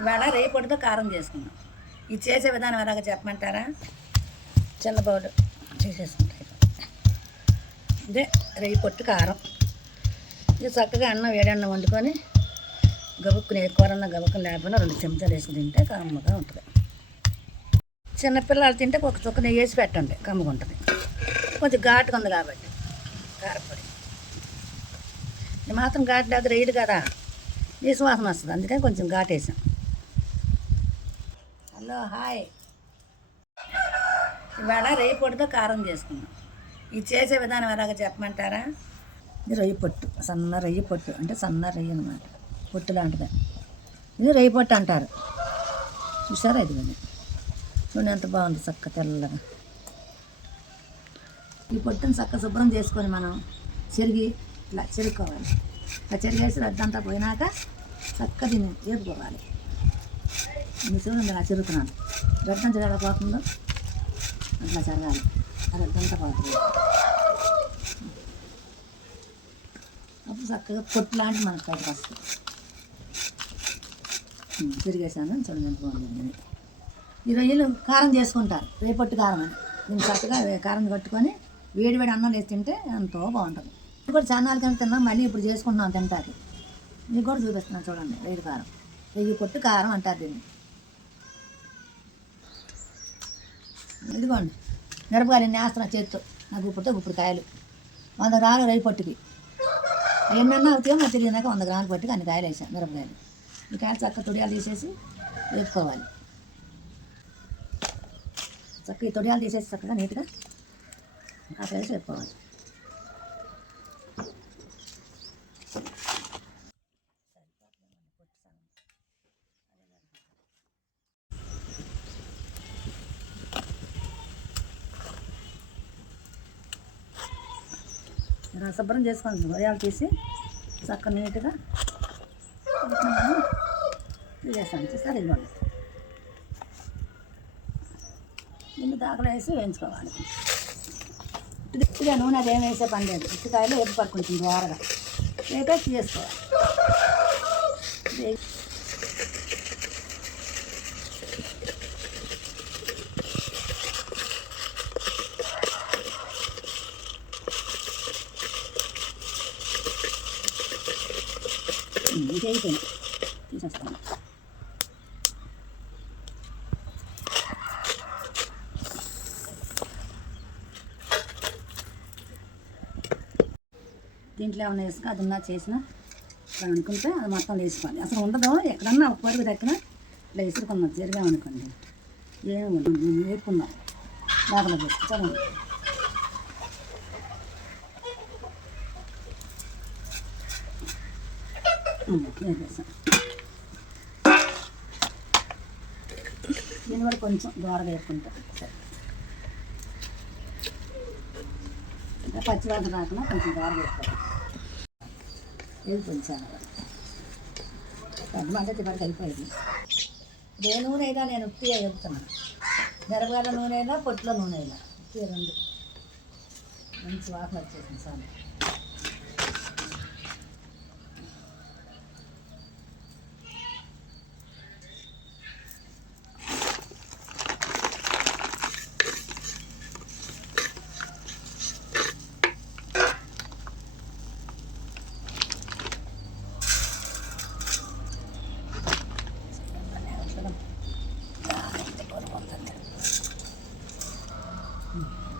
ఇవాళ రేపొడితో కారం చేసుకున్నాం ఇది చేసే విధానం ఎలాగ చెప్పమంటారా? చిన్న బౌల్ చేసేసుకుంటాయి. ఇదే రేయి పొట్టు కారం. ఇది చక్కగా అన్నం వేడన్నం వండుకొని గబుక్కుని ఏ కూరన్న గబుక్కుని లేకపోయినా రెండు చెంచాలు వేసి తింటే కమ్మగా ఉంటుంది. చిన్నపిల్లలు తింటే ఒక చుక్క నెయ్యి వేసి పెట్టండి కమ్మగా ఉంటుంది కొంచెం ఘాటుగా ఉంది కాబట్టి కారపొడి. ఇది మాత్రం ఘాటు లేదు వేయడు కదా. నీ సువాసన వస్తుంది అందుకని కొంచెం ఘాటు వేసాం. Hello hi. ఇవాళ రేయి పొట్టుతో కారం చేసుకున్నాం ఇది చేసే విధానం ఎలాగ చెప్పమంటారా? ఇది రొయ్యి పొట్టు సన్న రొయ్యి పొట్టు అంటే సన్న రొయ్యి అనమాట పొట్టు లాంటిది. ఇది రొయ్యి పొట్టు అంటారు. చూసారా ఇది కానీ చూడండి ఎంత బాగుంది చక్క తెల్లగా. ఈ పొట్టుని చక్క శుభ్రం చేసుకొని మనం చెరిగి ఇలా చెరుక్కోవాలి. ఆ చెరిగేసి రద్దంతా పోయినాక చక్క దీన్ని వేపుకోవాలి ఇది చూడండి అలా చెరుకున్నాను రద్దంతా ఎలా పోతుందో అట్లా జరగాలి. అది రద్దంతా పోతుంది. అప్పుడు చక్కగా పొట్టు లాంటి మనకు బయటకు వస్తుంది. తిరిగేసాను చూడండి ఎంత బాగుంది ఈ రొయ్యలు కారం చేసుకుంటారు. రేపొట్టు కారం అని. దీన్ని చక్కగా కారం కట్టుకొని వేడి వేడి అన్నం వేసి తింటే ఎంతో బాగుంటుంది. కూడా చాలా కానీ తిన్నాం. మళ్ళీ ఇప్పుడు చేసుకుంటున్నాం తింటారు. మీకు కూడా చూపిస్తున్నాను చూడండి. వేడి కారం. వెయ్యి పొట్టు కారం అంటారు దీన్ని. ఇదిగోండి. మిరపకాయలు ఎన్ని వేస్తున్నా చేత్తో. నాకు ఇప్పుడు ఇప్పుడు కాయలు వంద గ్రాములు రేయి పట్టుకి. ఎన్నన్నా అవుతాయో తిరిగినాక వంద గ్రాములు పట్టుకు అన్ని కాయలు వేసాను మిరపకాయలు. ఈ కాయలు చక్క తొడియాలు తీసేసి వేపుకోవాలి. చక్క ఈ తొడియాలు తీసేసి చక్కగా నీట్గా ఆ కాయలు వేపుకోవాలి. శుభ్రం చేసుకోండి వడియాలు తీసి చక్క నీట్గా చేస్తాను. చూసారు ఇవ్వండి దీన్ని దాకలు వేసి వేయించుకోవాలి. ఇక నూనె అదేం వేసే పని లేదు. ఇటుకాయలు ఎప్పు పట్టుకుంటుంది ద్వారగా వేపే చేసుకోవాలి ఇది అయిపోయింది తీసేస్తాను దీంట్లో ఏమైనా వేసుకుని అది ఉన్నా చేసిన అనుకుంటే అది మొత్తం వేసుకోవాలి. అసలు ఉండదు. ఎక్కడన్నా ఒక పరుగు దక్కిన ఇట్లా విసురుకున్నాం జరిగామనుకోండి ఏమి వేసుకుందాం మేము వేపుకున్నాం లోపల దీన్ని కూడా కొంచెం దూరగా వేసుకుంటా సరే ఇంకా రాకుండా కొంచెం దూరగా వేసుకోవాలి ఇది కొంచెం పెద్ద మాట ఇప్పటికి అయిపోయింది. ఏ నూనె అయినా నేను ఉప్పిగా చెప్తున్నాను మిరపకాయల నూనె అయినా పొట్టుల నూనె అయినా. ఉప్పి రెండు. మంచి వాసన వచ్చేసింది సార్.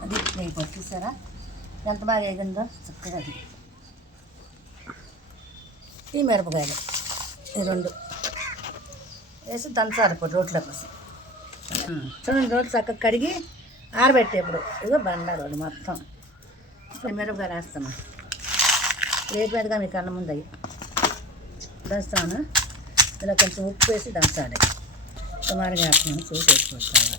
అది నెయ్యి చూసారా? ఎంత బాగా వేగిందో చక్కగా అది. ఈ మిరపకాయలు ఈ రెండు. వేసి దంచాలి ఇప్పుడు రోట్లో కోసం చూడండి రోట్లు చక్కగా కడిగి ఆరబెట్టే ఇప్పుడు ఇదిగో బండారు మొత్తం. ఇప్పుడు మిరపకాయలు వేస్తామా రేపు మీదగా మీకు అన్నం ముందు అయ్యి దంచుతాను. ఇలా కొంచెం ఉప్పు వేసి దంచాలి. సుమారుగా వేస్తున్నాను చూసి వేసుకోవచ్చు తర్వాత.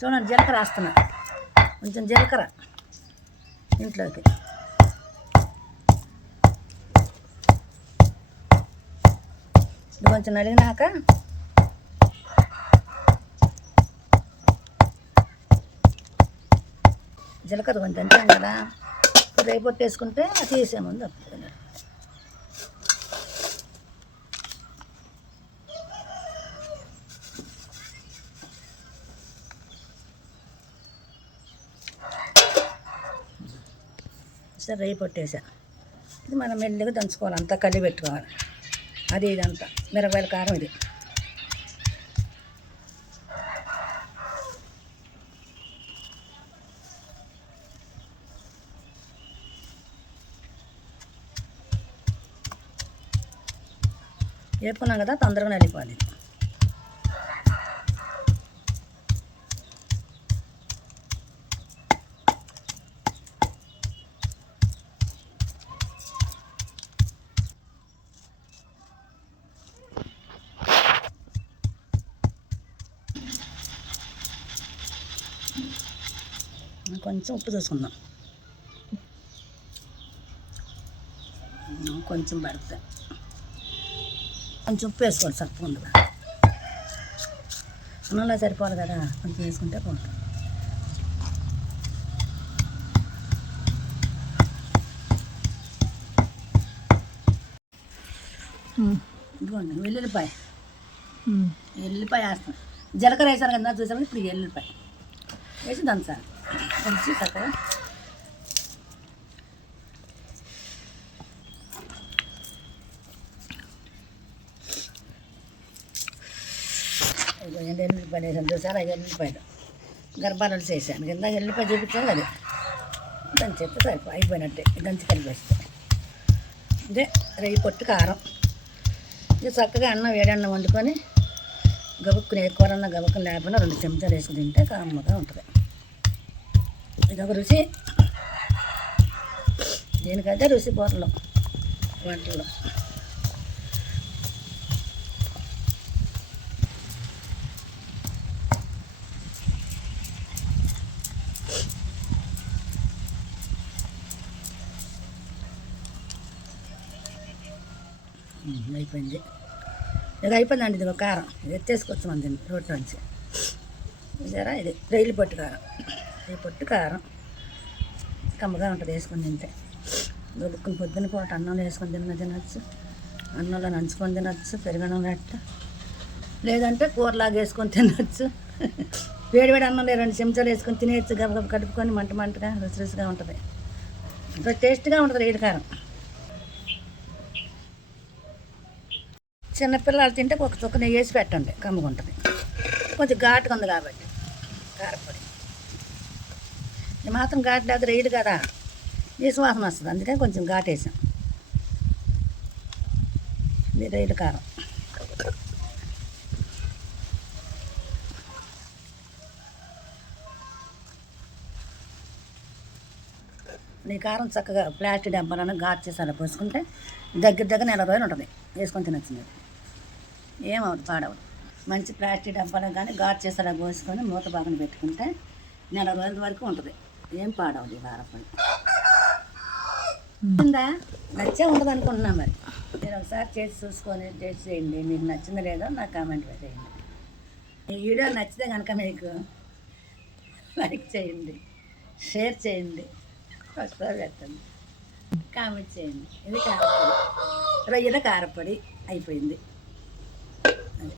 చూడండి జీలకర్ర వేస్తున్నా. కొంచెం జీలకర్ర ఇంట్లోకి. ఇది కొంచెం నలిగినాక జీలకర్ర కొంచెం అంతే కదా. రేపు పొట్టేసుకుంటే తీసేముందు సరే రేయి పొట్టేసా. ఇది మనం మెల్లిగా దంచుకోవాలి అంతా కలిపి పెట్టుకోవాలి. అది ఇదంతా మిరపకాయల కారం ఇది. వేపుకున్నాం కదా తొందరగా నలిపోవాలి కొంచెం ఉప్పు చూసుకుందాం. కొంచెం పడితే కొంచెం ఉప్పు వేసుకోవాలి సరిపోకుండా అన్నంలో సరిపోవాలి కదా కొంచెం వేసుకుంటే బాగుంటుంది ఇదిగోండి వెల్లుల్లిపాయ. ఎల్లుల్లిపాయ వేస్తాం. జీలకర్ర వేసారు కదా చూసారు ఇప్పుడు ఎల్లుల్లిపాయ వేసి దంచాలి. మంచి చక్కగా ఇదిగో ఎండు ఎల్లుల్లిపాయలు వేసాను చూసారా ఐదు ఎల్లుల్లిపాయలు గర్భాలు చేశాను. కింద ఎల్లుల్లిపాయ చూపించాను అది. దాని చెప్తే సరిపో అయిపోయినట్టే. దంచి కలిపేస్తే. ఇదే రేయి పొట్టు కారం. ఇది చక్కగా అన్నం వేడి అన్నం వండుకొని గబుక్కుని ఏ కూర అన్న గబుక్కుని లేకుండా రెండు చెంచాలు వేసుకుని తింటే కమ్మగా ఉంటుంది. ఇదొక రుచి. దీనికైతే రుచి కూరలు వంటల్లో అయిపోయింది. ఇది అయిపోయిందండి ఇది ఒక కారం. ఇది ఎత్తేసుకోవచ్చు దీన్ని రోడ్డు నుంచి. చూసారా? ఇది రైలు పట్టు కారం. రైలు పొట్టు కారం. కమ్మగా ఉంటుంది వేసుకొని తింటే. దొరుకుని పొద్దున పూట అన్నంలో వేసుకొని తిన్న తినచ్చు. అన్నంలో నంచుకొని తినచ్చు. పెరగడం అట్ట లేదంటే కూరలాగా వేసుకొని తినచ్చు. వేడి వేడి అన్నంలో రెండు చెంచాలు వేసుకొని తినేయచ్చు. గబగబ కలుపుకొని మంట మంటగా రుచి రుచిగా ఉంటుంది. ఇంకా టేస్ట్గా ఉంటుంది రేడు కారం. చిన్నపిల్లలు తింటే ఒక చుక్క నెయ్యి వేసి పెట్టండి. కమ్ముకుంటుంది కొంచెం ఘాటుగా ఉంది కాబట్టి. కారపొడి. ఇది మాత్రం ఘాటు దగ్గర రేయడు కదా. ఈ సువాసన వస్తుంది. అందుకని కొంచెం ఘాటు వేసాం. ఇది రైలు కారం. నీ కారం చక్కగా ప్లాస్టిక్ డబ్బాలను ఘాటు చేసి అలా పోసుకుంటే దగ్గర దగ్గర నెల రోజులు ఉంటుంది. వేసుకొని తినచ్చు మీరు ఏమవుతుంది? పాడవదు. మంచి ప్లాస్టిక్ డబ్బాలో కానీ ఘాటు చేసి అలా పోసుకొని మూత బాగా పెట్టుకుంటే నెల రోజుల వరకు ఉంటుంది. ఏం పాడవదు ఈ కారపొడి ఉందా? నచ్చే ఉండదు అనుకుంటున్నా మరి. మీరు ఒకసారి చేసి చూసుకొని టేస్ట్ చేయండి. మీకు నచ్చిందో లేదో నాకు కామెంట్ చేయండి. ఈ వీడియో నచ్చితే కనుక మీకు లైక్ చేయండి. షేర్ చేయండి. ఒకసారి పెట్టండి. కామెంట్ చేయండి. ఇది కారపొడి. రొయ్యల కారపొడి అయిపోయింది.